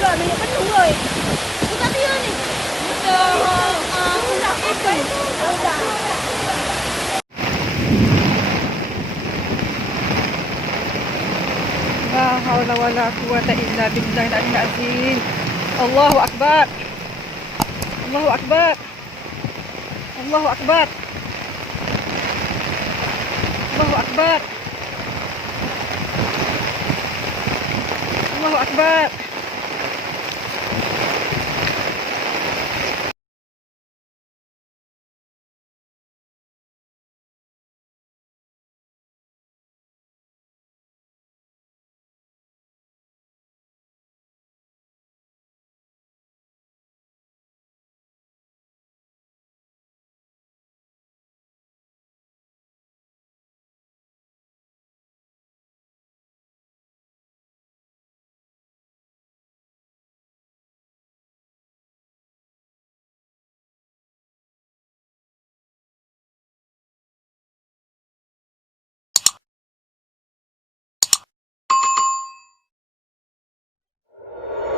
Rồi mình bắt đúng rồi. Chúng ta đi ơi. لا حول ولا قوة إلا بالله العلي العظيم. الله أكبر. الله أكبر. الله أكبر. الله أكبر. الله أكبر.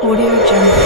Audio Jungle.